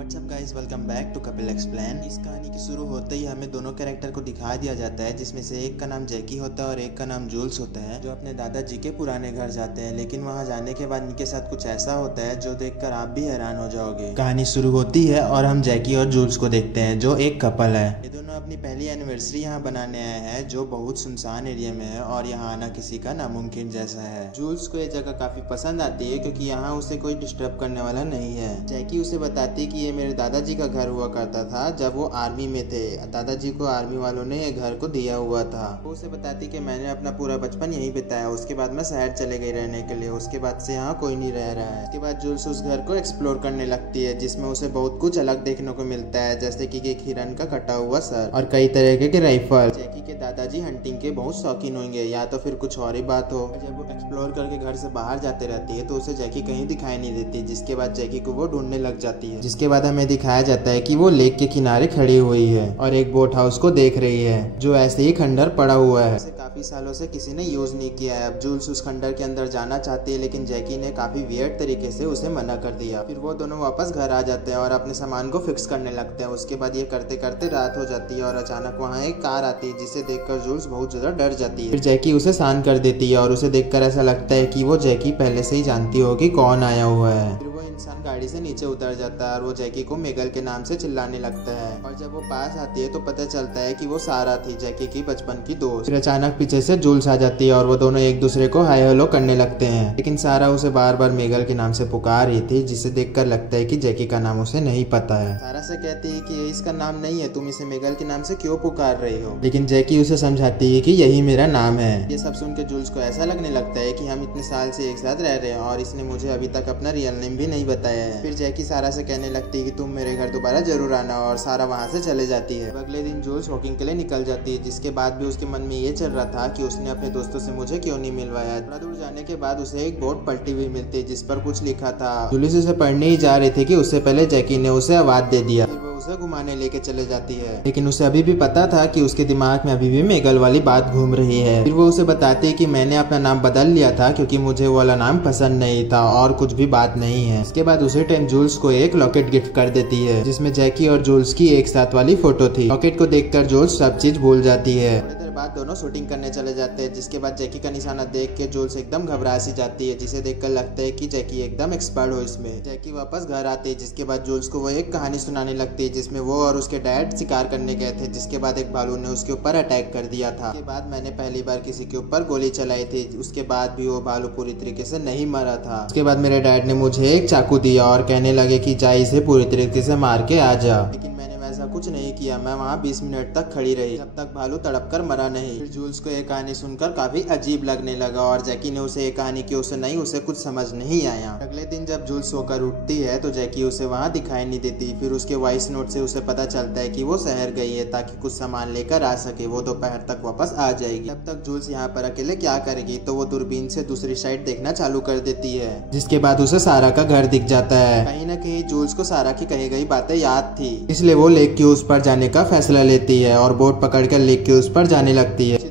WhatsApp guys, welcome back to Kapil explain. इस कहानी की शुरू होते ही हमें दोनों कैरेक्टर को दिखा दिया जाता है, जिसमें से एक का नाम जैकी होता है और एक का नाम जूल्स होता है, जो अपने दादाजी के पुराने घर जाते हैं। लेकिन वहां जाने के बाद इनके साथ कुछ ऐसा होता है जो देखकर आप भी हैरान हो जाओगे। कहानी शुरू होती है और हम जैकी और जूल्स को देखते हैं, जो एक कपल है। ये दोनों अपनी पहली एनिवर्सरी यहाँ बनाने आए हैं, जो बहुत सुनसान एरिया में है और यहाँ आना किसी का नामुमकिन जैसा है। जूल्स को ये जगह काफी पसंद आती है क्योंकि यहाँ उसे कोई डिस्टर्ब करने वाला नहीं है। जैकी उसे बताती है कि ये मेरे दादाजी का घर हुआ करता था जब वो आर्मी में थे। दादाजी को आर्मी वालों ने ये घर को दिया हुआ था। वो उसे बताती कि मैंने अपना पूरा बचपन यहीं बिताया, उसके बाद मैं शहर चले गई रहने के लिए, उसके बाद से यहाँ कोई नहीं रह रहा है। उसके बाद जूल्स उस घर को एक्सप्लोर करने लगती है, जिसमें उसे बहुत कुछ अलग देखने को मिलता है, जैसे कि एक हिरन का कटा हुआ सर और कई तरह के राइफल। जैकी के दादाजी हंटिंग के बहुत शौकीन होंगे, या तो फिर कुछ और ही बात हो। जब वो एक्सप्लोर करके घर से बाहर जाते रहती है तो उसे जैकी कहीं दिखाई नहीं देती, जिसके बाद जैकी को वो ढूंढने लग जाती है। जिसके बाद हमें दिखाया जाता है कि वो लेक के किनारे खड़ी हुई है और एक बोट हाउस को देख रही है, जो ऐसे ही खंडर पड़ा हुआ है। इसे काफी सालों से किसी ने यूज नहीं किया है। अब जूल्स उस खंडर के अंदर जाना चाहती है, लेकिन जैकी ने काफी वियर्ड तरीके से उसे मना कर दिया। फिर वो दोनों वापस घर आ जाते हैं और अपने सामान को फिक्स करने लगते हैं। उसके बाद ये करते करते रात हो जाती है और अचानक वहाँ एक कार आती है, जिसे देखकर जूल्स बहुत ज्यादा डर जाती है। फिर जैकी उसे शांत कर देती है और उसे देखकर ऐसा लगता है कि वो जैकी पहले से ही जानती होगी कौन आया हुआ है। फिर वो इंसान गाड़ी से नीचे उतर जाता है और वो जैकी को मेगल के नाम से चिल्लाने लगता है। और जब वो पास आती है तो पता चलता है कि वो सारा थी, जैकी की बचपन की दोस्त। फिर अचानक पीछे से जूल्स आ जाती है और वो दोनों एक दूसरे को हाय हेलो करने लगते हैं, लेकिन सारा उसे बार बार मेगल के नाम से पुकार रही थी, जिसे देखकर लगता है कि जैकी का नाम उसे नहीं पता है। सारा से कहती है कि इसका नाम नहीं है, तुम इसे मेगल के नाम से क्यों पुकार रही हो। लेकिन जैकी उसे समझाती है कि यही मेरा नाम है। ये सब सुन के जूल्स को ऐसा लगने लगता है कि हम इतने साल से एक साथ रह रहे हैं और इसने मुझे अभी तक अपना रियल नेम भी नहीं बताया है। फिर जैकी सारा से कहने लगती है कि तुम मेरे घर दोबारा जरूर आना, और सारा वहाँ से चले जाती है। अगले दिन जूल्स वॉकिंग के लिए निकल जाती है, जिसके बाद भी उसके मन में ये चल रहा था कि उसने अपने दोस्तों से मुझे क्यों नहीं मिलवाया। थोड़ा दूर जाने के बाद उसे एक बोर्ड पलटी हुई मिलती है, जिस पर कुछ लिखा था। जूल्स उसे पढ़ने ही जा रही थी कि उससे पहले जैकी ने उसे आवाज दे दिया। उसे घुमाने लेके चले जाती है, लेकिन उसे अभी भी पता था कि उसके दिमाग में अभी भी मेगल वाली बात घूम रही है। फिर वो उसे बताती है कि मैंने अपना नाम बदल लिया था क्योंकि मुझे वो वाला नाम पसंद नहीं था और कुछ भी बात नहीं है। इसके बाद उसे टाइम जूल्स को एक लॉकेट गिफ्ट कर देती है, जिसमें जैकी और जूल्स की एक साथ वाली फोटो थी। लॉकेट को देखकर जूल्स सब चीज भूल जाती है। बाद दोनों शूटिंग करने चले जाते हैं, जिसके बाद जैकी का निशाना देख के जूल्स एकदम घबरा सी जाती है, जिसे देखकर लगता है कि जैकी एकदम एक्सपर्ट हो इसमें। जैकी वापस घर आती है, जिसके बाद जूल्स को वो एक कहानी सुनाने लगती है, जिसमें वो और उसके डैड शिकार करने गए थे, जिसके बाद एक भालू ने उसके ऊपर अटैक कर दिया था। उसके बाद मैंने पहली बार किसी के ऊपर गोली चलाई थी, उसके बाद भी वो भालू पूरी तरीके से नहीं मरा था। उसके बाद मेरे डैड ने मुझे एक चाकू दिया और कहने लगे कि जा इसे पूरी तरीके से मार के आ जा, लेकिन मैंने वैसा कुछ नहीं किया। मैं वहाँ 20 मिनट तक खड़ी रही, जब तक भालू तड़प कर मरा नहीं। फिर जूल्स को ये कहानी सुनकर काफी अजीब लगने लगा और जैकी ने उसे ये कहानी की उसे नहीं, उसे कुछ समझ नहीं आया। अगले दिन जब जूल्स सोकर उठती है तो जैकी उसे वहाँ दिखाई नहीं देती। फिर उसके वॉइस नोट से उसे पता चलता है कि वो शहर गई है ताकि कुछ सामान लेकर आ सके, वो दोपहर तक वापस आ जाएगी। तब तक जूल्स यहाँ पर अकेले क्या करेगी, तो वो दूरबीन से दूसरी साइड देखना चालू कर देती है, जिसके बाद उसे सारा का घर दिख जाता है। कहीं न कहीं जूल्स को सारा की कही गई बातें याद थी, इसलिए वो लेक के उस पर जाने का फैसला लेती है और बोट पकड़कर लेक के उस पर जाने लगती है।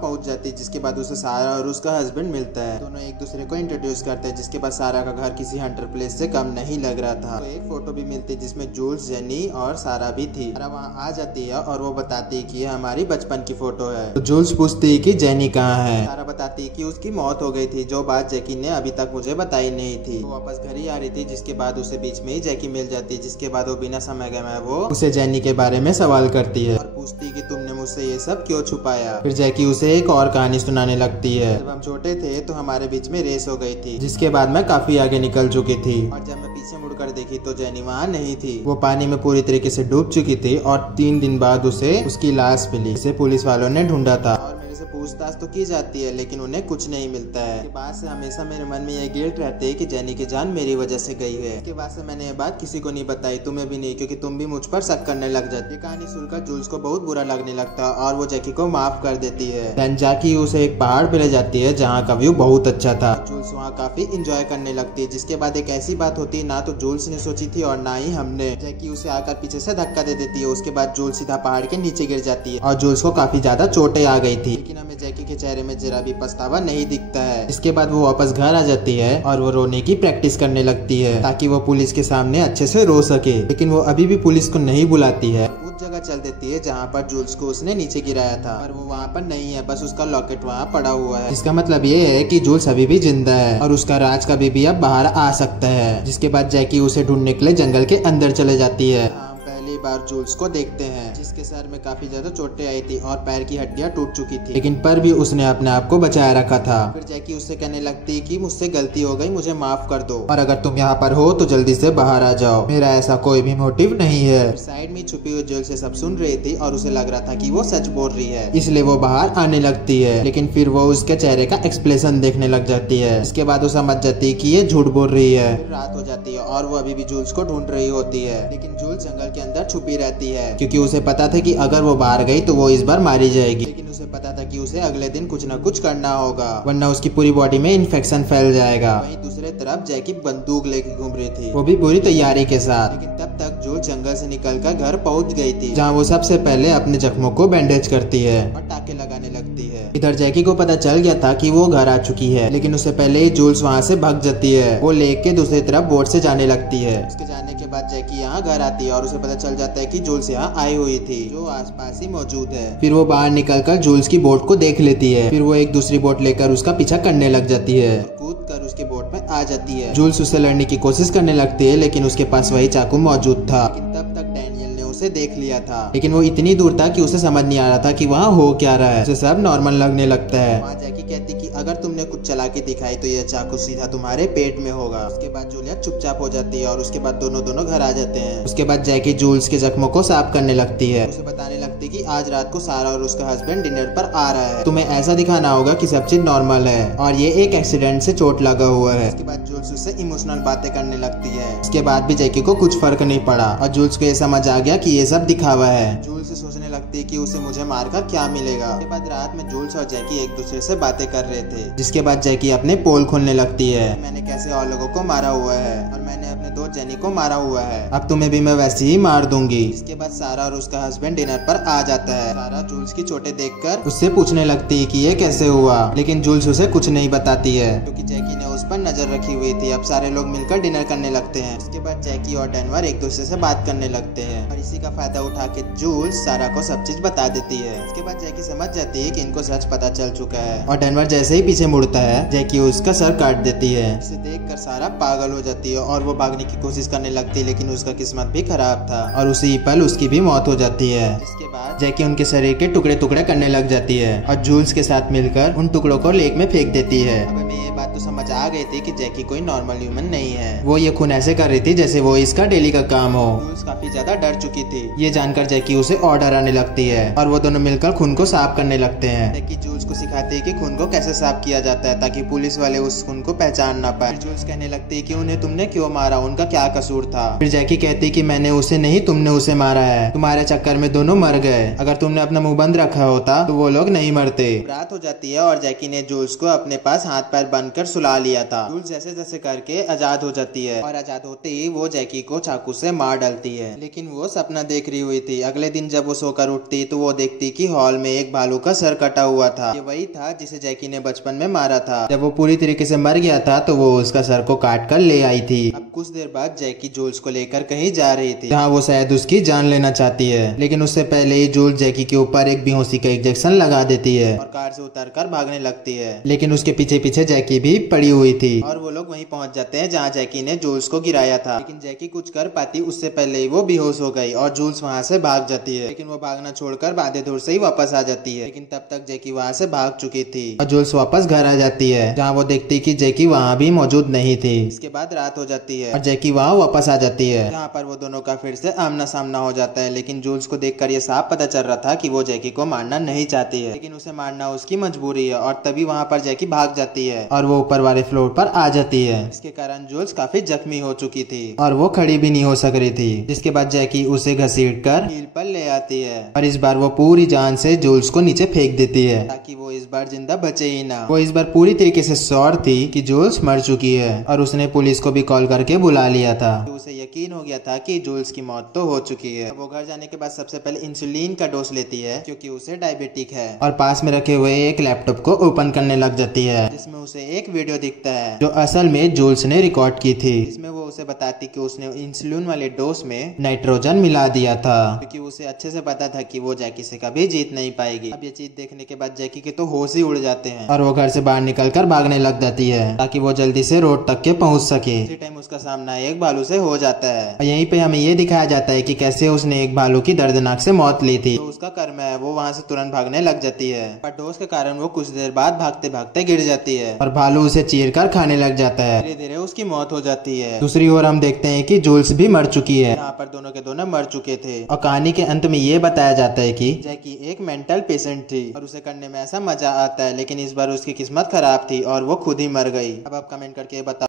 पहुंच जाती है, जिसके बाद उसे सारा और उसका हस्बैंड मिलता है। दोनों एक दूसरे को इंट्रोड्यूस करते हैं, जिसके बाद सारा का घर किसी हंटर प्लेस से कम नहीं लग रहा था। तो एक फोटो भी मिलती है जिसमें जूल्स, जेनी और सारा भी थी। सारा वहाँ आ जाती है और वो बताती है कि हमारी बचपन की फोटो है। तो जूल्स पूछती है कि जेनी कहाँ है। सारा बताती है कि उसकी मौत हो गई थी, जो बात जैकी ने अभी तक मुझे बताई नहीं थी। वो वापस घर ही आ रही थी, जिसके बाद उसे बीच में ही जैकी मिल जाती है, जिसके बाद वो बिना समय गए वो उसे जेनी के बारे में सवाल करती है और पूछती है कि तुमने मुझसे ये सब क्यों छुपाया। फिर जैकी उसे एक और कहानी सुनाने लगती है। जब हम छोटे थे तो हमारे बीच में रेस हो गई थी, जिसके बाद मैं काफी आगे निकल चुकी थी और जब मैं पीछे मुड़कर देखी तो जेनी वहाँ नहीं थी। वो पानी में पूरी तरीके से डूब चुकी थी और 3 दिन बाद उसे उसकी लाश मिली, जिसे पुलिस वालों ने ढूंढा था। और मेरे से पूछताछ तो की जाती है, लेकिन उन्हें कुछ नहीं मिलता है। इसके बाद से हमेशा मेरे मन में ये गिल्ट रहती है कि जेनी की जान मेरी वजह से गई है। इसके बाद से मैंने ये बात किसी को नहीं बताई, तुम्हें भी नहीं, क्योंकि तुम भी मुझ पर शक करने लग जाती। ये कहानी सुनकर जूल्स को बहुत बुरा लगने लगता और वो जैकी को माफ कर देती है। जैकी उसे एक पहाड़ पे ले जाती है, जहाँ का व्यू बहुत अच्छा था। जूल्स वहाँ काफी इंजॉय करने लगती है। जिसके बाद एक ऐसी बात होती है ना तो जूल्स ने सोची थी और ना ही हमने। जैकी उसे आकर पीछे से धक्का दे देती है। उसके बाद जूल्स सीधा पहाड़ के नीचे गिर जाती है और जूल्स को काफी ज्यादा चोटें आ गई थी, लेकिन हमें जैकी के चेहरे में जरा भी पछतावा नहीं दिखता है। इसके बाद वो वापस घर आ जाती है और वो रोने की प्रैक्टिस करने लगती है ताकि वो पुलिस के सामने अच्छे से रो सके, लेकिन वो अभी भी पुलिस को नहीं बुलाती है। उस जगह चल देती है जहाँ पर जूल्स को उसने नीचे गिराया था और वो वहाँ पर नहीं है, बस उसका लॉकेट वहाँ पड़ा हुआ है। इसका मतलब ये है कि जूल्स अभी भी जिंदा है और उसका राज कभी भी अब बाहर आ सकता है। जिसके बाद जैकी उसे ढूंढने के लिए जंगल के अंदर चले जाती है। पहली बार जूल्स को देखते हैं जिसके सर में काफी ज्यादा चोटें आई थी और पैर की हड्डियां टूट चुकी थी, लेकिन पर भी उसने अपने आप को बचाए रखा था। फिर जैकी उससे कहने लगती कि मुझसे गलती हो गई, मुझे माफ कर दो और अगर तुम यहाँ पर हो तो जल्दी से बाहर आ जाओ, मेरा ऐसा कोई भी मोटिव नहीं है। साइड में छुपी हुई जूल्स सब सुन रही थी और उसे लग रहा था कि वो सच बोल रही है, इसलिए वो बाहर आने लगती है। लेकिन फिर वो उसके चेहरे का एक्सप्रेशन देखने लग जाती है। इसके बाद वो समझ जाती है कि ये झूठ बोल रही है। फिर रात हो जाती है और वो अभी भी जूल्स को ढूंढ रही होती है, लेकिन जूल्स जंगल के अंदर छुपी रहती है क्योंकि उसे पता था कि अगर वो बाहर गई तो वो इस बार मारी जाएगी। लेकिन उसे पता था कि उसे अगले दिन कुछ न कुछ करना होगा वरना उसकी पूरी बॉडी में इन्फेक्शन फैल जाएगा। वहीं दूसरे तरफ जैकी बंदूक लेके घूम रही थी, वो भी पूरी तैयारी के साथ। लेकिन तब तक जूल्स जंगल से निकलकर घर पहुंच गई थी, जहां वो सबसे पहले अपने जख्मों को बैंडेज करती है और टाके लगाने लगती है। इधर जैकी को पता चल गया था कि वो घर आ चुकी है, लेकिन उससे पहले ही जूल्स वहाँ से भाग जाती है। वो लेक के दूसरी तरफ बोट से जाने लगती है। उसके जाने के बाद जैकी यहाँ घर आती है और उसे पता चल जाता है कि जूल्स यहाँ आई हुई थी, जो आसपास ही मौजूद है। फिर वो बाहर निकलकर जूल्स की बोट को देख लेती है। फिर वो एक दूसरी बोट लेकर उसका पीछा करने लग जाती है, कूद कर उसके बोट में आ जाती है। जूल्स उससे लड़ने की कोशिश करने लगती है, लेकिन उसके पास वही चाकू मौजूद था। लेकिन तब तक डैनियल ने उसे देख लिया था, लेकिन वो इतनी दूर था कि उसे समझ नहीं आ रहा था कि वहाँ हो क्या रहा है। उसे सब नॉर्मल लगने लगता है। वहाँ जैकी कहती कि अगर तुमने कुछ चला के दिखाई तो यह चाकू सीधा तुम्हारे पेट में होगा। उसके बाद जूलिया चुपचाप हो जाती है और उसके बाद दोनों घर आ जाते हैं। उसके बाद जैकी जूल्स के जख्मों को साफ करने लगती है। उसे बताने लगती कि आज रात को सारा और उसका हस्बैंड डिनर पर आ रहा है, तुम्हें ऐसा दिखाना होगा कि सब चीज नॉर्मल है और ये एक एक्सीडेंट से चोट लगा हुआ है। उसके बाद जूल्स उससे इमोशनल बातें करने लगती है। इसके बाद भी जैकी को कुछ फर्क नहीं पड़ा और जूल्स को ये समझ आ गया कि ये सब दिखावा है। जूल्स सोचने लगती है कि उसे मुझे मारकर क्या मिलेगा। उसके बाद रात में जूल्स और जैकी एक दूसरे से बातें कर रहे थे। जिसके बाद जैकी अपने पोल खोलने लगती है। मैंने कैसे और लोगों को मारा हुआ है और मैंने अपने दोस्त जेनी को मारा हुआ है, अब तुम्हें भी मैं वैसे ही मार दूंगी। इसके बाद सारा और उसका हस्बैंड डिनर पर आ जाता है। सारा जूल्स की चोटें देखकर उससे पूछने लगती है कि ये कैसे हुआ, लेकिन जूल्स उसे कुछ नहीं बताती है क्योंकि जैकी ने उस पर नजर रखी हुई थी। अब सारे लोग मिलकर डिनर करने लगते हैं। उसके बाद जैकी और डेनवर एक दूसरे से बात करने लगते हैं और इसी का फायदा उठा के जूल्स सारा को सब चीज बता देती है। उसके बाद जैकी समझ जाती है कि इनको सच पता चल चुका है और डेनवर जैसे ही पीछे मुड़ता है जैकी उसका सर काट देती है। इसे देखकर सारा पागल हो जाती है और वो भागने की कोशिश करने लगती है, लेकिन उसका किस्मत भी खराब था और उसी पल उसकी भी मौत हो जाती है। इसके बाद जैकी उनके शरीर के टुकड़े टुकड़े करने लग जाती है और जूल्स के साथ मिलकर उन टुकड़ों को लेक में फेंक देती है। अब हमें ये बात तो समझ आ गई थी कि जैकी कोई नॉर्मल ह्यूमन नहीं है। वो ये खून ऐसे कर रही थी जैसे वो इसका डेली का काम हो। जूल्स काफी ज्यादा डर चुकी थी। ये जानकर जैकी उसे और डराने लगती है और वो दोनों मिलकर खून को साफ करने लगते हैं। जैकी जूल्स को सिखाती है कि खून को कैसे साफ किया जाता है ताकि पुलिस वाले उस खून को पहचान ना पाए। जूल्स कहने लगती है कि उन्हें तुमने क्यों मारा, उनका क्या कसूर था। फिर जैकी कहती कि मैंने उसे नहीं, तुमने उसे मारा है, तुम्हारे चक्कर में दोनों मर गए, अगर तुमने अपना मुंह बंद रखा होता तो वो लोग नहीं मरते। रात हो जाती है और जैकी ने जूल्स को अपने पास हाथ पैर बांधकर सुला लिया था। जूल्स जैसे जैसे करके आजाद हो जाती है और आजाद होते ही वो जैकी को चाकू से मार डालती है, लेकिन वो सपना देख रही हुई थी। अगले दिन जब वो सोकर उठती तो वो देखती कि हॉल में एक भालू का सर कटा हुआ था। ये वही था जिसे जैकी ने बचपन में मारा था। जब वो पूरी तरीके से मर गया था तो वो उसका सर को काट कर ले आई थी। अब कुछ देर बाद जैकी जूल्स को लेकर कहीं जा रही थी जहाँ वो शायद उसकी जान लेना चाहती है, लेकिन उससे पहले ही जूल्स जैकी के ऊपर एक बेहोशी का इंजेक्शन लगा देती है और कार से उतरकर भागने लगती है। लेकिन उसके पीछे पीछे जैकी भी पड़ी हुई थी और वो लोग वहीं पहुंच जाते हैं जहाँ जैकी ने जूल्स को गिराया था। लेकिन जैकी कुछ कर पाती उससे पहले ही वो बेहोश हो गई और जूल्स वहाँ से भाग जाती है। लेकिन वो भागना छोड़कर बाधे दूर से ही वापस आ जाती है। लेकिन तब तक जैकी वहाँ से भाग चुकी थी और जूल्स वापस घर आ जाती है जहाँ वो देखती कि जैकी वहाँ भी मौजूद नहीं थी। इसके बाद रात हो जाती है है और जैकी वहाँ वापस आ जाती है। यहाँ पर वो दोनों का फिर से आमना सामना हो जाता है, लेकिन जूल्स को देखकर ये साफ पता चल रहा था कि वो जैकी को मारना नहीं चाहती है, लेकिन उसे मारना उसकी मजबूरी है। और तभी वहाँ पर जैकी भाग जाती है और वो ऊपर वाले फ्लोर पर आ जाती है। इसके कारण जूल्स काफी जख्मी हो चुकी थी और वो खड़ी भी नहीं हो सक रही थी, जिसके बाद जैकी उसे घसीटकर हील पर ले आती है और इस बार वो पूरी जान से जूल्स को नीचे फेंक देती है ताकि वो इस बार जिंदा बचे ही ना। वो इस बार पूरी तरीके से श्योर थी कि जूल्स मर चुकी है और उसने पुलिस को भी कॉल करके बुला लिया था। तो उसे यकीन हो गया था कि जूल्स की मौत तो हो चुकी है। वो घर जाने के बाद सबसे पहले इंसुलिन का डोज लेती है क्योंकि उसे डायबिटिक है और पास में रखे हुए एक लैपटॉप को ओपन करने लग जाती है, जिसमें उसे एक वीडियो दिखता है जो असल में जूल्स ने रिकॉर्ड की थी। इसमें वो उसे बताती कि उसने इंसुलिन वाले डोज में नाइट्रोजन मिला दिया था क्योंकि उसे अच्छे से पता था कि वो जैकी से कभी जीत नहीं पाएगी। अब ये चीज देखने के बाद जैकी के तो होश ही उड़ जाते हैं और वो घर से बाहर निकलकर भागने लग जाती है ताकि वो जल्दी से रोड तक के पहुंच सके। इसी टाइम उसका सामना एक भालू से हो जाता है और यहीं पे हमें ये दिखाया जाता है कि कैसे उसने एक भालू की दर्दनाक से मौत ली थी। तो उसका कर्म है वो वहाँ से तुरंत भागने लग जाती है, पर डोज के कारण वो कुछ देर बाद भागते भागते गिर जाती है और भालू उसे चीर कर खाने लग जाता है। धीरे धीरे उसकी मौत हो जाती है। दूसरी ओर हम देखते हैं कि जूल्स भी मर चुकी है। यहाँ पर दोनों के दोनों मर चुके थे और कहानी के अंत में ये बताया जाता है कि जैकी एक मेंटल पेशेंट थी और उसे करने में ऐसा मजा आता है, लेकिन इस बार उसकी किस्मत खराब थी और वो खुद ही मर गई। अब आप कमेंट करके बताओ।